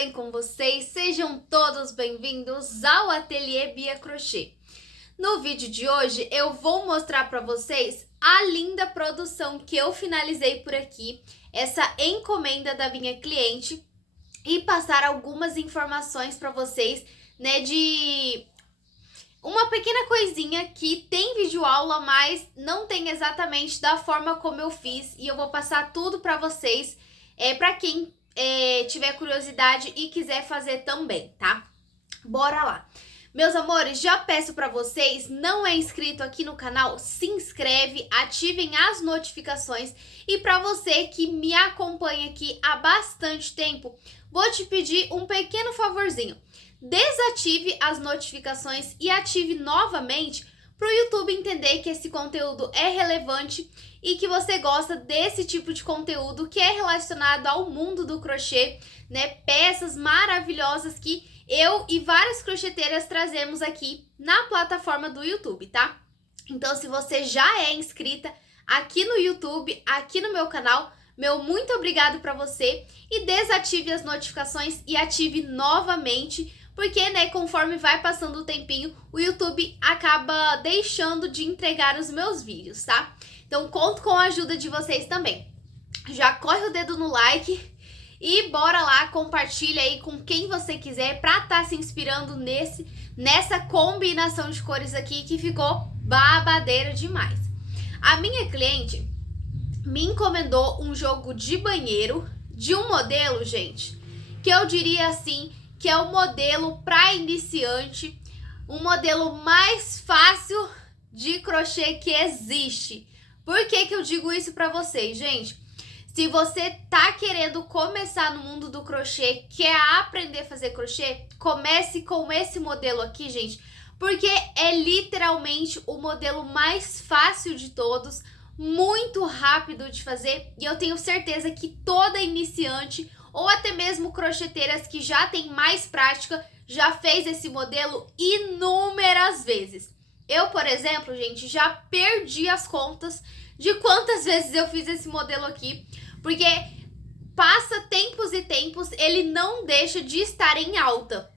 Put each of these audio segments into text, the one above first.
bem com vocês? Sejam todos bem-vindos ao Ateliê Bia Crochê. No vídeo de hoje eu vou mostrar para vocês a linda produção que eu finalizei por aqui, essa encomenda da minha cliente, e passar algumas informações para vocês, né, de uma pequena coisinha que tem videoaula, mas não tem exatamente da forma como eu fiz, e eu vou passar tudo para vocês, para quem tiver curiosidade e quiser fazer também, tá? Bora lá! Meus amores, já peço para vocês, não é inscrito aqui no canal, se inscreve, ativem as notificações, e para você que me acompanha aqui há bastante tempo, vou te pedir um pequeno favorzinho. Desative as notificações e ative novamente para o YouTube entender que esse conteúdo é relevante e que você gosta desse tipo de conteúdo que é relacionado ao mundo do crochê, né? Peças maravilhosas que eu e várias crocheteiras trazemos aqui na plataforma do YouTube, tá? Então, se você já é inscrita aqui no YouTube, aqui no meu canal, meu muito obrigado para você, e desative as notificações e ative novamente, porque, né, conforme vai passando o tempinho, o YouTube acaba deixando de entregar os meus vídeos, tá? Então, conto com a ajuda de vocês também. Já corre o dedo no like e bora lá, compartilha aí com quem você quiser pra estar se inspirando nessa combinação de cores aqui que ficou babadeira demais. A minha cliente me encomendou um jogo de banheiro de um modelo, gente, que eu diria assim, que é o modelo para iniciante, um modelo mais fácil de crochê que existe. Por que que eu digo isso para vocês, gente? Se você tá querendo começar no mundo do crochê, quer aprender a fazer crochê, comece com esse modelo aqui, gente, porque é literalmente o modelo mais fácil de todos, muito rápido de fazer, e eu tenho certeza que toda iniciante ou até mesmo crocheteiras que já tem mais prática já fez esse modelo inúmeras vezes. Eu, por exemplo, gente, já perdi as contas de quantas vezes eu fiz esse modelo aqui, porque passa tempos e tempos, ele não deixa de estar em alta.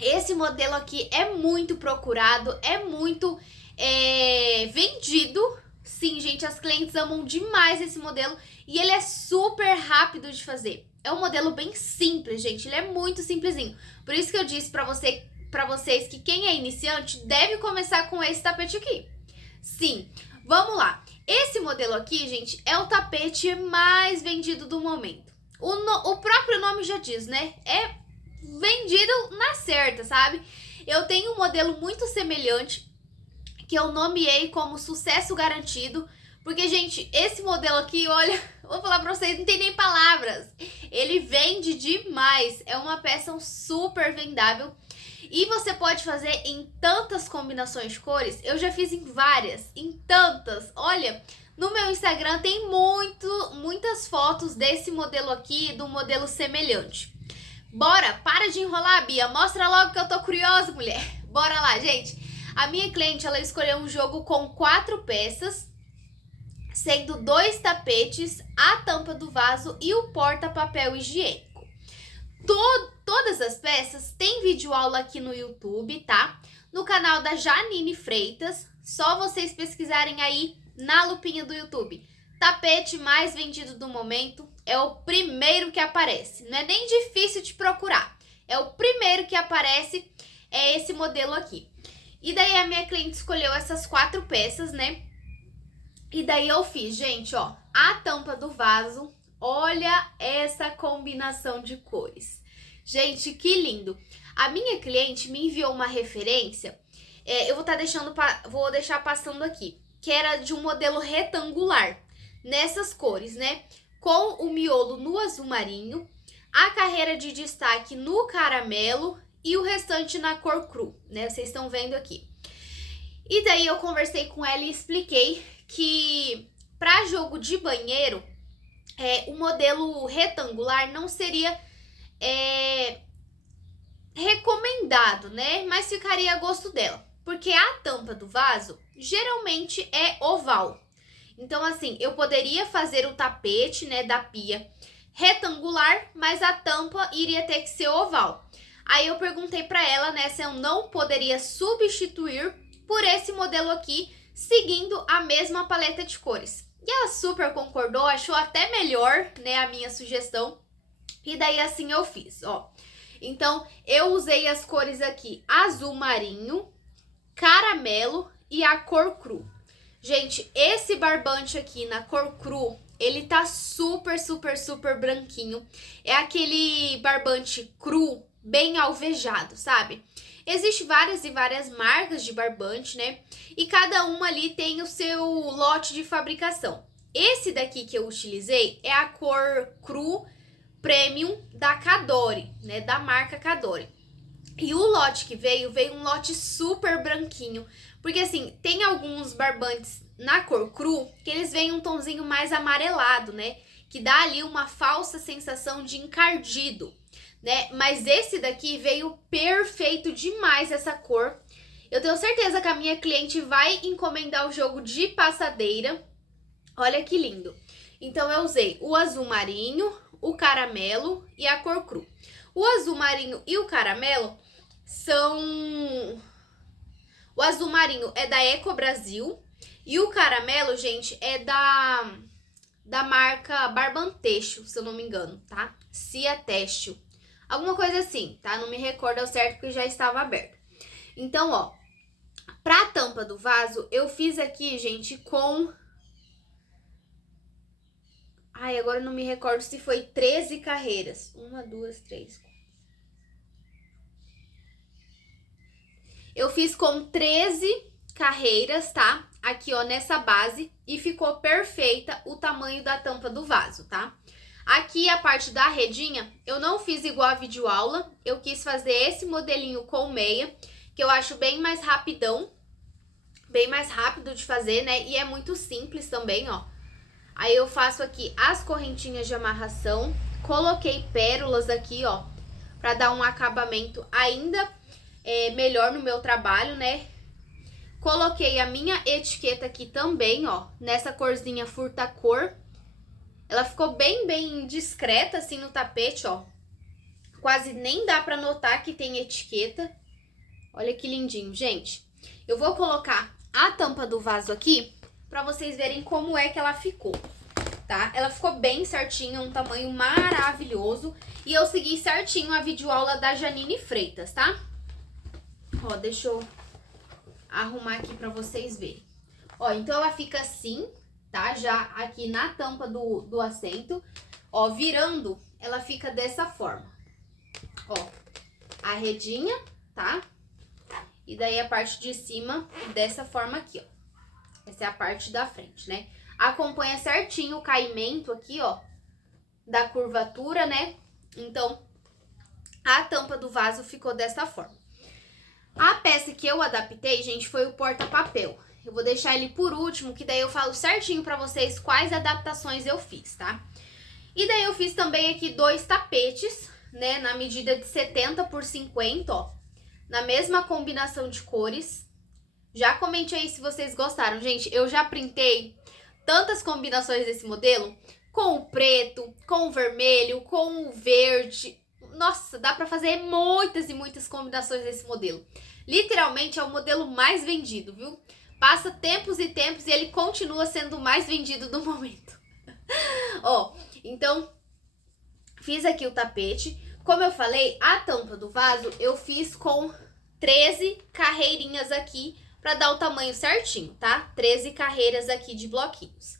Esse modelo aqui é muito procurado, é muito vendido. Sim, gente, as clientes amam demais esse modelo e ele é super rápido de fazer. É um modelo bem simples, gente, ele é muito simplesinho. Por isso que eu disse pra vocês que quem é iniciante deve começar com esse tapete aqui. Sim, vamos lá. Esse modelo aqui, gente, é o tapete mais vendido do momento. O próprio nome já diz, né? É vendido na certa, sabe? Eu tenho um modelo muito semelhante que eu nomeei como sucesso garantido, porque, gente, esse modelo aqui, olha, vou falar pra vocês, não tem nem palavras. Ele vende demais, é uma peça super vendável. E você pode fazer em tantas combinações de cores. Eu já fiz em várias, em tantas. Olha, no meu Instagram tem muitas fotos desse modelo aqui, do modelo semelhante. Bora, para de enrolar, Bia. Mostra logo que eu tô curiosa, mulher. Bora lá, gente. A minha cliente, ela escolheu um jogo com 4 peças, sendo 2 tapetes, a tampa do vaso e o porta-papel higiênico. Todas as peças tem videoaula aqui no YouTube, tá? No canal da Janine Freitas, só vocês pesquisarem aí na lupinha do YouTube. Tapete mais vendido do momento, é o primeiro que aparece. Não é nem difícil de procurar, é o primeiro que aparece, é esse modelo aqui. E daí a minha cliente escolheu essas 4 peças, né? E daí eu fiz, gente, ó, a tampa do vaso. Olha essa combinação de cores. Gente, que lindo. A minha cliente me enviou uma referência, eu vou deixar passando aqui, que era de um modelo retangular, nessas cores, né? Com o miolo no azul marinho, a carreira de destaque no caramelo e o restante na cor cru, né? Vocês estão vendo aqui. E daí eu conversei com ela e expliquei que para jogo de banheiro, o modelo retangular não seria recomendado, né? Mas ficaria a gosto dela, porque a tampa do vaso geralmente é oval. Então, assim, eu poderia fazer o tapete, né, da pia retangular, mas a tampa iria ter que ser oval. Aí eu perguntei para ela, né, se eu não poderia substituir por esse modelo aqui, seguindo a mesma paleta de cores. E ela super concordou, achou até melhor, né, a minha sugestão. E daí assim eu fiz, ó. Então, eu usei as cores aqui azul marinho, caramelo e a cor cru. Gente, esse barbante aqui na cor cru, ele tá super, super, super branquinho. É aquele barbante cru, bem alvejado, sabe? Existem várias e várias marcas de barbante, né? E cada uma ali tem o seu lote de fabricação. Esse daqui que eu utilizei é a cor cru premium da Cadore, né? Da marca Cadore. E o lote que veio um lote super branquinho. Porque assim, tem alguns barbantes na cor cru que eles vêm um tonzinho mais amarelado, né? Que dá ali uma falsa sensação de encardido, né? Mas esse daqui veio perfeito demais essa cor. Eu tenho certeza que a minha cliente vai encomendar o jogo de passadeira. Olha que lindo. Então eu usei o azul marinho, o caramelo e a cor cru. O azul marinho e o caramelo são... O azul marinho é da Eco Brasil e o caramelo, gente, é da marca Barbantexo, se eu não me engano, tá? Cia Têxtil. Alguma coisa assim, tá? Não me recordo ao certo porque já estava aberto. Então, ó, pra tampa do vaso, eu fiz aqui, gente, com... Ai, agora eu não me recordo se foi 13 carreiras. 1, 2, 3... Eu fiz com 13 carreiras, tá? Aqui, ó, nessa base. E ficou perfeita o tamanho da tampa do vaso, tá? Aqui, a parte da redinha, eu não fiz igual a videoaula. Eu quis fazer esse modelinho com meia, que eu acho bem mais rapidão. Bem mais rápido de fazer, né? E é muito simples também, ó. Aí eu faço aqui as correntinhas de amarração. Coloquei pérolas aqui, ó, pra dar um acabamento ainda melhor no meu trabalho, né? Coloquei a minha etiqueta aqui também, ó, nessa corzinha furta-cor. Ela ficou bem discreta, assim, no tapete, ó. Quase nem dá pra notar que tem etiqueta. Olha que lindinho, gente. Eu vou colocar a tampa do vaso aqui pra vocês verem como é que ela ficou, tá? Ela ficou bem certinha, um tamanho maravilhoso. E eu segui certinho a videoaula da Janine Freitas, tá? Ó, deixa eu arrumar aqui pra vocês verem. Ó, então ela fica assim, tá? Já aqui na tampa do assento. Ó, virando, ela fica dessa forma. Ó, a redinha, tá? E daí a parte de cima dessa forma aqui, ó. Essa é a parte da frente, né? Acompanha certinho o caimento aqui, ó, da curvatura, né? Então, a tampa do vaso ficou dessa forma. A peça que eu adaptei, gente, foi o porta-papel. Eu vou deixar ele por último, que daí eu falo certinho pra vocês quais adaptações eu fiz, tá? E daí eu fiz também aqui 2 tapetes, né, na medida de 70 por 50, ó, na mesma combinação de cores. Já comente aí se vocês gostaram. Gente, eu já printei tantas combinações desse modelo, com o preto, com o vermelho, com o verde. Nossa, dá pra fazer muitas e muitas combinações desse modelo. Literalmente é o modelo mais vendido, viu? Passa tempos e tempos e ele continua sendo o mais vendido do momento. Ó, então, fiz aqui o tapete. Como eu falei, a tampa do vaso eu fiz com 13 carreirinhas aqui pra dar o tamanho certinho, tá? 13 carreiras aqui de bloquinhos.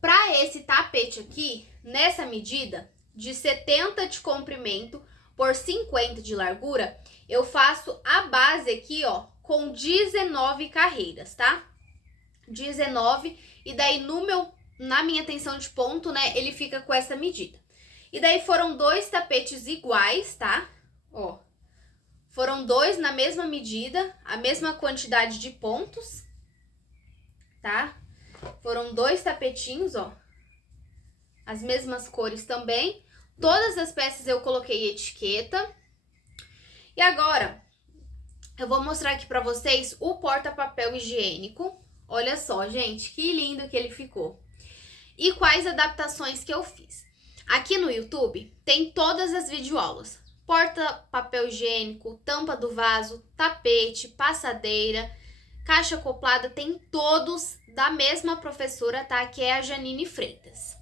Pra esse tapete aqui, nessa medida de 70 de comprimento por 50 de largura, eu faço a base aqui, ó, com 19 carreiras, tá? 19, e daí na minha tensão de ponto, né, ele fica com essa medida. E daí foram 2 tapetes iguais, tá? Ó, foram 2 na mesma medida, a mesma quantidade de pontos, tá? Foram 2 tapetinhos, ó, as mesmas cores também. Todas as peças eu coloquei etiqueta. E agora, eu vou mostrar aqui pra vocês o porta-papel higiênico. Olha só, gente, que lindo que ele ficou. E quais adaptações que eu fiz. Aqui no YouTube tem todas as videoaulas. Porta papel higiênico, tampa do vaso, tapete, passadeira, caixa acoplada, tem todos da mesma professora, tá? Que é a Janine Freitas.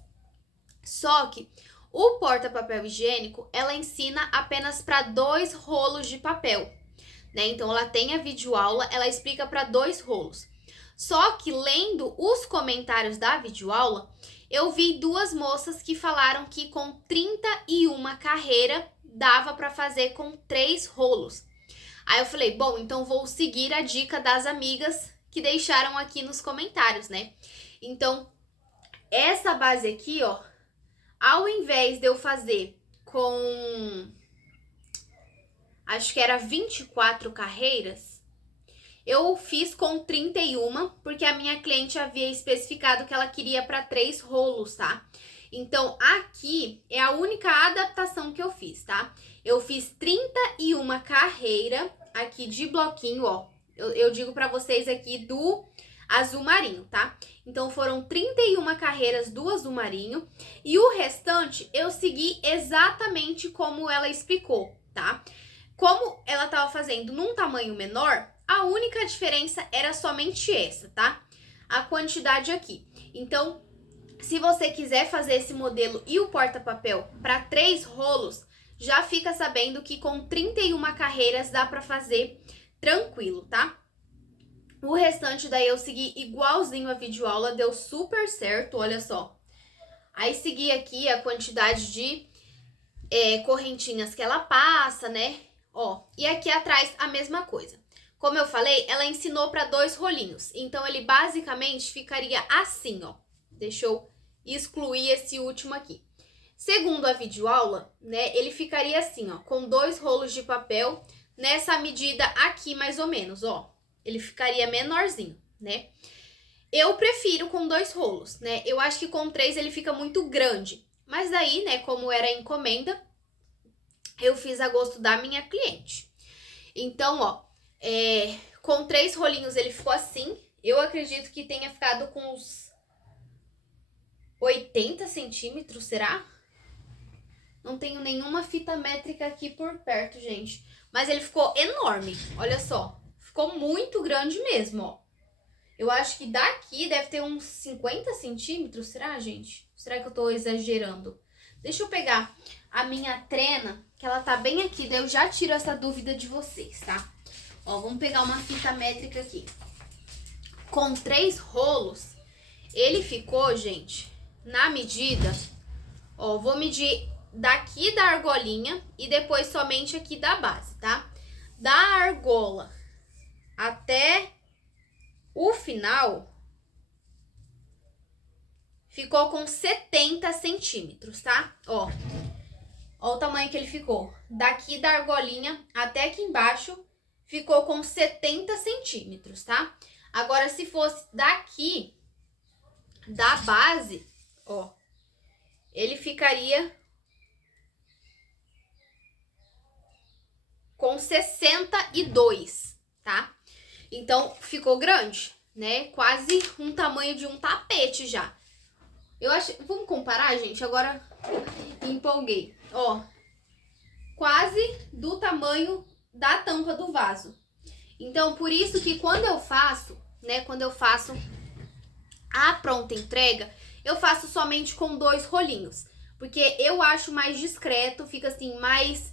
Só que o porta papel higiênico, ela ensina apenas para 2 rolos de papel, né? Então ela tem a videoaula, ela explica para 2 rolos. Só que lendo os comentários da videoaula, eu vi 2 moças que falaram que com 31 carreiras dava para fazer com 3 rolos. Aí eu falei, bom, então vou seguir a dica das amigas que deixaram aqui nos comentários, né? Então, essa base aqui, ó, ao invés de eu fazer com, acho que era 24 carreiras, eu fiz com 31, porque a minha cliente havia especificado que ela queria para 3 rolos, tá? Então, aqui é a única adaptação que eu fiz, tá? Eu fiz 31 carreiras aqui de bloquinho, ó. Eu digo pra vocês aqui do azul marinho, tá? Então, foram 31 carreiras do azul marinho. E o restante, eu segui exatamente como ela explicou, tá? Como ela tava fazendo num tamanho menor, a única diferença era somente essa, tá? A quantidade aqui. Então, se você quiser fazer esse modelo e o porta-papel para 3 rolos, já fica sabendo que com 31 carreiras dá para fazer tranquilo, tá? O restante daí eu segui igualzinho a videoaula, deu super certo, olha só. Aí segui aqui a quantidade de correntinhas que ela passa, né? Ó, e aqui atrás a mesma coisa. Como eu falei, ela ensinou para 2 rolinhos, então ele basicamente ficaria assim, ó. Deixa eu excluir esse último aqui. Segundo a videoaula, né, ele ficaria assim, ó, com 2 rolos de papel nessa medida aqui mais ou menos, ó. Ele ficaria menorzinho, né? Eu prefiro com 2 rolos, né? Eu acho que com 3 ele fica muito grande. Mas daí, né, como era encomenda, eu fiz a gosto da minha cliente. Então, ó, com 3 rolinhos ele ficou assim. Eu acredito que tenha ficado com uns 80 centímetros, será? Não tenho nenhuma fita métrica aqui por perto, gente. Mas ele ficou enorme, olha só. Ficou muito grande mesmo, ó. Eu acho que daqui deve ter uns 50 centímetros, será, gente? Será que eu tô exagerando? Deixa eu pegar a minha trena, que ela tá bem aqui, daí eu já tiro essa dúvida de vocês, tá? Ó, vamos pegar uma fita métrica aqui. Com 3 rolos, ele ficou, gente, na medida, ó, vou medir daqui da argolinha e depois somente aqui da base, tá? Da argola até o final, ficou com 70 centímetros, tá? Ó o tamanho que ele ficou. Daqui da argolinha até aqui embaixo, ficou com 70 centímetros, tá? Agora, se fosse daqui da base, ó, ele ficaria com 62, tá? Então, ficou grande, né? Quase um tamanho de um tapete já. Eu acho... Vamos comparar, gente? Agora empolguei. Ó, quase do tamanho da tampa do vaso. Então, por isso que quando eu faço, né? Quando eu faço a pronta entrega, eu faço somente com 2 rolinhos. Porque eu acho mais discreto, fica assim, mais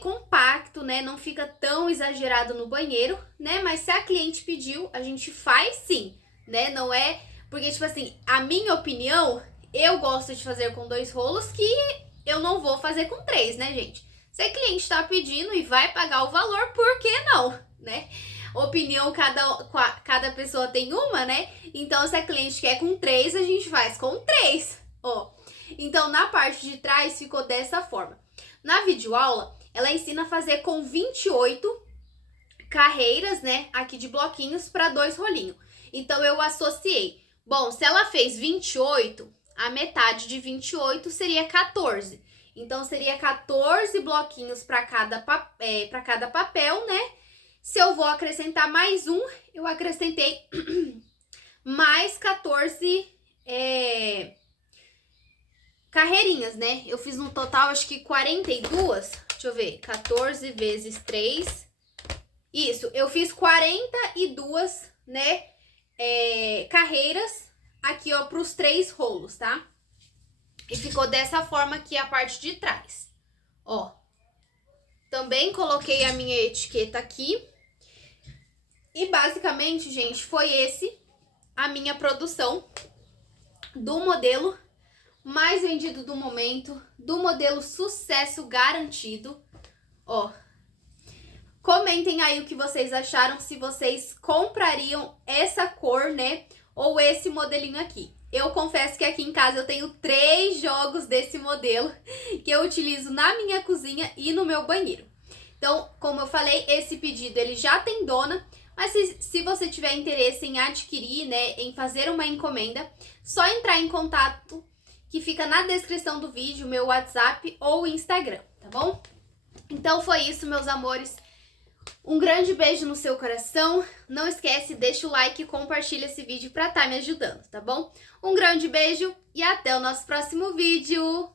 compacto, né? Não fica tão exagerado no banheiro, né? Mas se a cliente pediu, a gente faz sim, né? Não é... Porque, tipo assim, a minha opinião, eu gosto de fazer com 2 rolos, que eu não vou fazer com 3, né, gente? Se a cliente tá pedindo e vai pagar o valor, por que não, né? Opinião, cada pessoa tem uma, né? Então, se a cliente quer com 3, a gente faz com 3, ó. Então, na parte de trás, ficou dessa forma. Na videoaula, ela ensina a fazer com 28 carreiras, né, aqui de bloquinhos para 2 rolinhos. Então, eu associei. Bom, se ela fez 28, a metade de 28 seria 14. Então, seria 14 bloquinhos para cada papel, né? Se eu vou acrescentar mais um, eu acrescentei mais 14 carreirinhas, né? Eu fiz no total, acho que 42. Deixa eu ver, 14 vezes 3. Isso, eu fiz 42, né, carreiras aqui, ó, pros 3 rolos, tá? E ficou dessa forma aqui a parte de trás, ó. Também coloquei a minha etiqueta aqui. E basicamente, gente, foi a minha produção do modelo mais vendido do momento, do modelo sucesso garantido, ó. Comentem aí o que vocês acharam, se vocês comprariam essa cor, né, ou esse modelinho aqui. Eu confesso que aqui em casa eu tenho 3 jogos desse modelo que eu utilizo na minha cozinha e no meu banheiro. Então, como eu falei, esse pedido ele já tem dona, mas se você tiver interesse em adquirir, né, em fazer uma encomenda, só entrar em contato que fica na descrição do vídeo, meu WhatsApp ou Instagram, tá bom? Então foi isso, meus amores. Um grande beijo no seu coração. Não esquece, deixa o like e compartilha esse vídeo pra estar me ajudando, tá bom? Um grande beijo e até o nosso próximo vídeo.